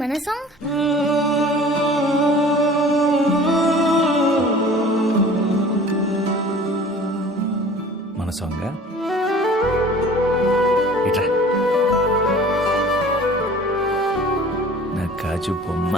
మన సాంగ్. మన సాంగ్ ఇట్రా నా గాజు బొమ్మ.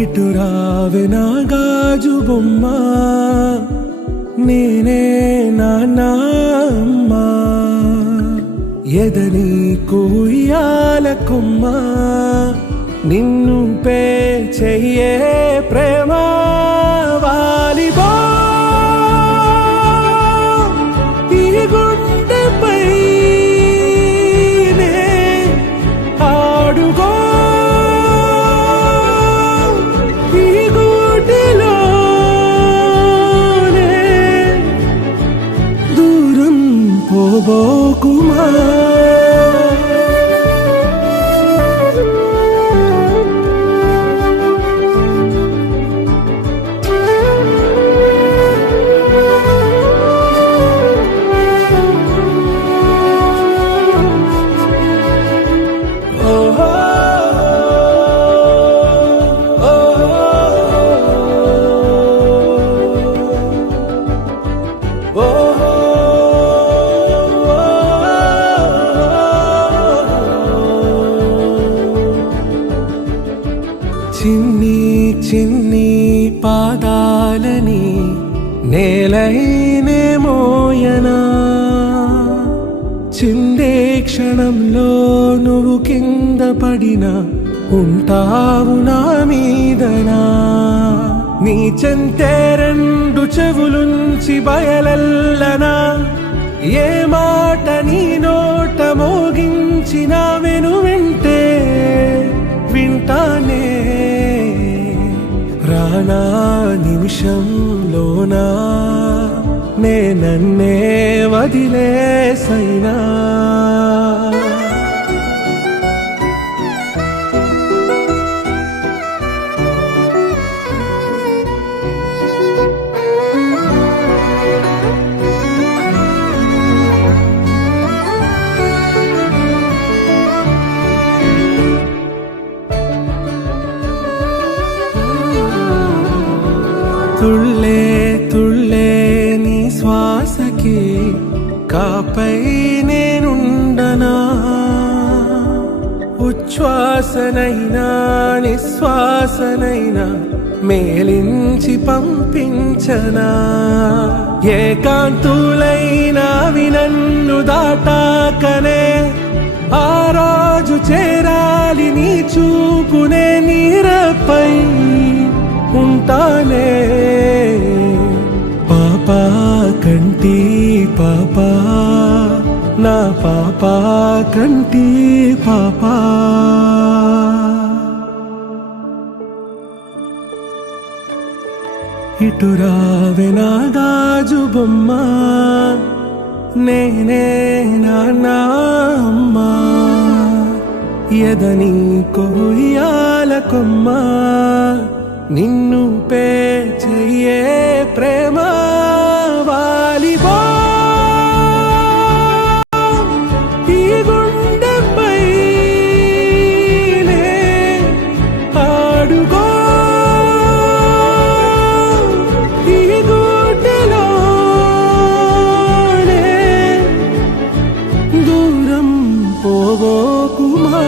ఇటు రావే నా గాజు బొమ్మ, నేనే నాన్నమ్మ, ఎదని కుయ్యాల కొమ్మ, నిన్ను పే చెయ్యే ప్రేమ వాలిబా ఈ గుండెపై ఆడుగో పోబోకుమా. చిన్ని చిన్ని పాదాలని నేలైనే మోయనా, చిందే క్షణంలో నువ్వు కింద పడినా ఉంటావు నా మీదనా. నీ చెంతే రెండు చెవులుంచి బయలల్లనా, ఏ మాట నీ నోట మోగించిన వెను వింటే వింటానే. రానా నిమిషంలోనా నే నన్నే వదిలేసైనా. తుళ్ళే తుళ్ళే నీ శ్వాసకి కాపై నేనుండనా, ఉచ్ఛ్వాసనైనా నిశ్వాసనైనా మేలించి పంపించనా. ఏకాంతులైనవి నన్ను దాటాకనే ఆ రోజు చేరాలి నీ చూపునే నీరపై ఉంటానే. పాపా కంటి పాపా నా పాపా కంటి పాపా. ఇటు రావే నా గాజు బొమ్మ, నేనే నాన్నమ్మ, ఎదని కొయ్యాల కొమ్మ, నిన్ను పే చెయ్యే ప్రేమ వాలిబా ఈ గుండెపై ఆడుగో ఈ గుడ్డలోనే దూరం పోబోకుమా.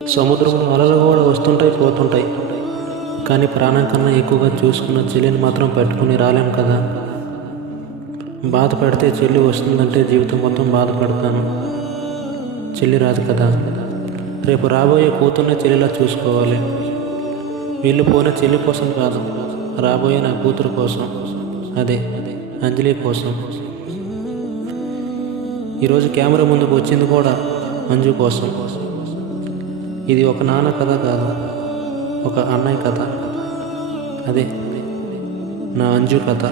సముద్రంలో అలలు కూడా వస్తుంటాయి పోతుంటాయి, కానీ ప్రాణం కన్నా ఎక్కువగా చూసుకున్న చెల్లిని మాత్రం పెట్టుకుని రాలేం కదా. బాధపడితే చెల్లి వస్తుందంటే జీవితం మొత్తం బాధపడతాను. చెల్లి రాదు కదా. రేపు రాబోయే కూతుర్నే చెల్లిలా చూసుకోవాలి. వెళ్ళిపోయిన చెల్లి కోసం కాదు, రాబోయే నా కూతురు కోసం. అదే అంజలి కోసం. ఈరోజు కెమెరా ముందుకు వచ్చింది కూడా అంజు కోసం. ఇది ఒక నాన్న కథ కాదు, ఒక అన్నయ్య కథ. అదే నా అంజు కథ.